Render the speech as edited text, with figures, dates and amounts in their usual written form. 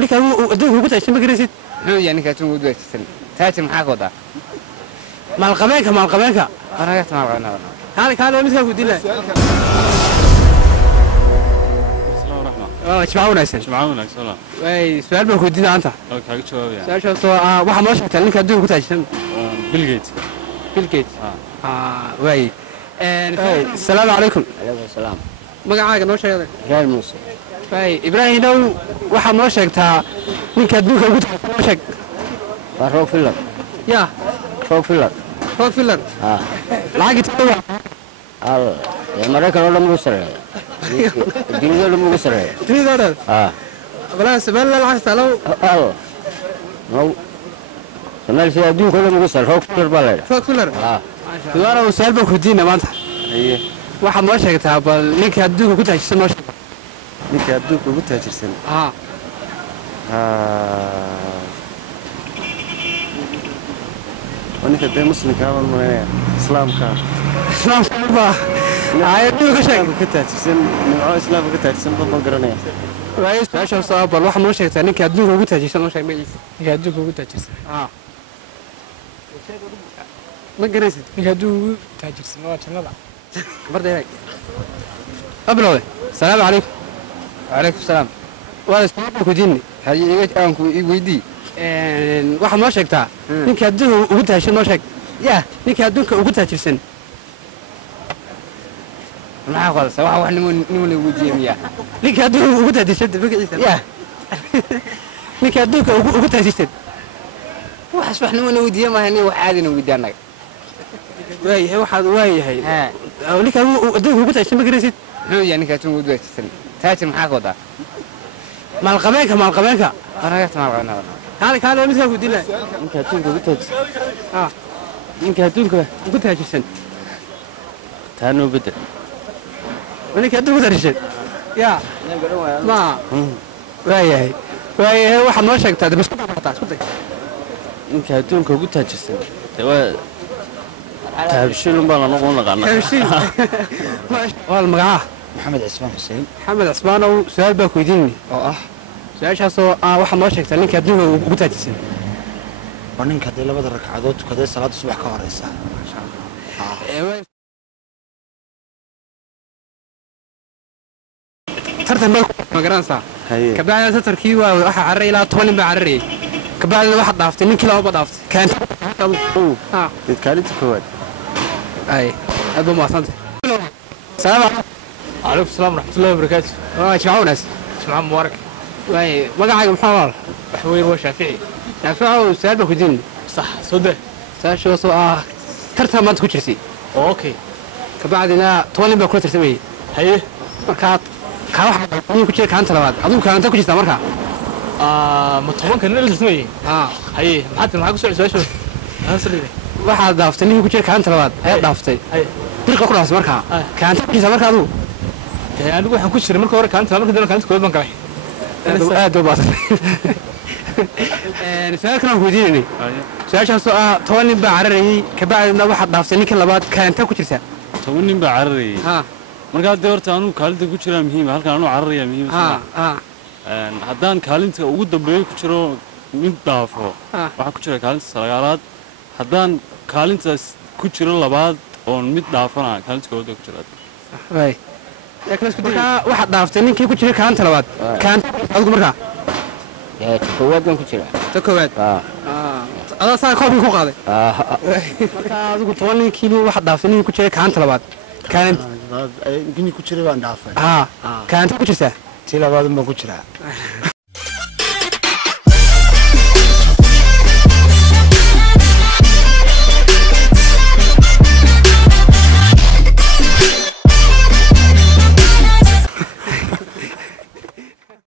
ninka adduunka ugu taajirsan ma garaysid muxuu yahay ninka adduunka ugu taajirsan taajir maxaa ka wadaa maalqabeenka anaga maalqabeenada kaale midkaa ku dila جماعة وناسين جماعة وناسين والله واي سؤال ما كنت دينا أنت حاجة جواب يعني سؤال شو واحد ما شفت لك هدوه كنت عشان بيل جيت واي السلام عليكم عليكم السلام magacaaga noo sheegay reer muuse waay ibraahimow waxa noo sheegtaa ninka adduunka ugu taxan noo sheeg waa Rockefeller ya Rockefeller lacag tawa ya maraykan oo dhan ugu sareeyo dunida oo dhan ugu sareeyo dunida oo dhan wala sabal la lacag talo no samal si adduunka oo dhan ugu sareeyo Rockefeller diwaara uu saalba ku diina maanta waxa noo sheegtaa bal ninka adduunka ku taajirsan noo sheeg ninka adduunka ugu taajirsan ninka dee muslimka ama maanaya islaamka ayadu ka sheeg ka taajirsan nooca islaamka ka taajirsan bal garanaya waayo su'aasha soo bal waxa noo sheegtaa ninka adduunka ugu taajirsan noo sheeg magaciisa ninka adduunka ugu taajirsan ma garaysid ninka adduunka ugu taajirsan waa jannada برضه قبله السلام عليكم وعليكم السلام وانا اسمعكم كوديني هاي ايش انكو ويدي waxaad noo sheegtaa ninka adduunka ugu taajirsan noo sheeg ya ninka adduunka ugu taajirsan maxaa qalsa wax niman ugu diimiya ninka adduunka ugu taajirsan magaciisa ya ninka adduunka ugu taajirsan wax niman ugu diimahay wax caadina ugu diinaga waxaad waayahay ninka adduunka ugu taajirsan ma garaysid muxuu yahay ninka adduunka ugu taajirsan taajir maxaa ka wadaa maalqabeenka anaga maalqabeenada kaale midkaa ku dila ninka adduunka ugu taajirsan ninka adduunka ugu taajirsan taanoo bedel ninka adduunka ugu taajirsan ya ma waayahay waxaad noo sheegtaa dib isku day ninka adduunka ugu taajirsan waa taabshil baa la noqon laqana wal magaca محمد عثمان حسين محمد عثمان oo su'aal baa ku weydiinay oo su'aashaas oo waxa noo sheegtaa ninka adduunka ugu taajirsan waa ninka hadii labada ragcadood tukaday salaada subax ka horeysa tartan baa ma garanaysaa kabacdi tartarkii waa waxa carray ilaa 20 baa carray kabacdi waxa dhaaftay ninkii laba dhaaftay kaanta mid kaalinta koowaad ay aad ma santa salaam عليكم السلام ورحمة الله وبركاته جماعة وناس جماعة مبارك واي magacaaga muxuu ahaa waxweyn waa shaafici shaafici su'aal baa ku diin صح soo saasho soo tartan maanta ku jirtay اوكي kabacdina 20 baa ku tartamay haye marka ka waxa ku jira kaanta labaad adigu kaanta ku jirta marka ma tobanka nin la tartamay haye maxaa ku soo su'aasho waxa daaftay nin ku jira kaanta labaad ayaa daaftay birqa ku dhaafay marka kaanta ku jirta marka adigu anigu waxaan ku jiray marka hore kaanta kaanta kooban baan galay aad u baasan su'aal kale aan ku weydiinay su'aashaas oo 20 baa cararayay kabacdina waxa dhaaftay ninka labaad kaanta ku jirta 10 baa cararayay marka hadda horta anu kaalinta ku jiraa muhiim halkan anu cararaya muhiim haddaan kaalinta ugu dambeeyo ku jiro mid dhaafo waxa ku jira kaalinta sagaalaad haddaan kaalintaas ku jiro labaad oo mid dhaafana kaalinta koowaad ku jira way waxa dhaaftay ninkii ku jira kaanta labaad kaanta adigu marka koowaad baan ku jira ta koowaad adaa saa koobkii ku qaaday marka adigu 10 kiilo waxa dhaaftay ninkii ku jira kaanta labaad ninkii ku jiray baan dhaafay kaanta ku jirta tii labaad baan ku jiraa